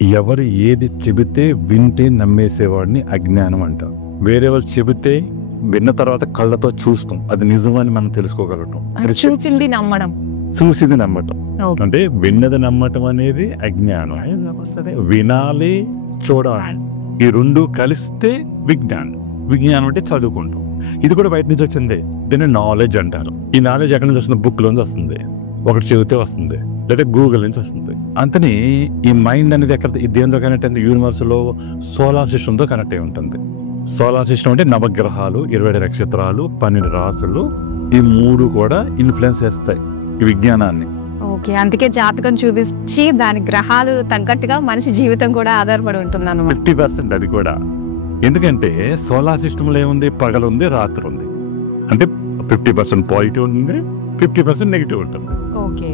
ఎవరు ఏది చెబితే వింటే నమ్మేసేవాడిని అజ్ఞానం అంటారు. వేరే వాళ్ళు చెబితే విన్న తర్వాత కళ్ళతో చూస్తాం, అది నిజమని మనం తెలుసుకోగలటం. చూసింది నమ్మడం, చూసింది నమ్మటం అంటే విన్నది నమ్మటం అనేది అజ్ఞానం. వినాలి, చూడాలి, ఈ రెండు కలిస్తే విజ్ఞానం. విజ్ఞానం అంటే చదువుకుంటాం. ఇది కూడా బయట నుంచి వచ్చింది, దీన్ని నాలెడ్జ్ అంటారు. ఈ నాలెడ్జ్ ఎక్కడి నుంచి వస్తుంది? బుక్ లోంచి వస్తుంది, ఒకటి చెబితే వస్తుంది, లేదా గూగుల్ నుంచి వస్తుంది. అంతని ఈ మైండ్ అనేది ఎక్కడ దేంతో కనెక్ట్ అయింది? యూనివర్స్ లో సోలార్ సిస్టమ్ తో కనెక్ట్ అయి ఉంటుంది. సోలార్ సిస్టమ్ అంటే నవగ్రహాలు, 27 నక్షత్రాలు, 12 రాసులు, ఈ 3 కూడా ఇన్ఫ్లుయెన్స్ చేస్తాయి ఈ విజ్ఞానాన్ని. ఓకే, అందుకే జాతకం చూపించి దాని గ్రహాలు తగ్గట్టుగా మనిషి జీవితం కూడా ఆధారపడి ఉంటుంది అన్నమాట. 50% అది కూడా. ఎందుకంటే సోలార్ సిస్టమ్ లో ఏముంది? పగలు ఉంది, రాత్రి ఉంది. అంటే 50% పాజిటివ్ ఉంది, 50% నెగిటివ్ ఉంటుంది. ఓకే.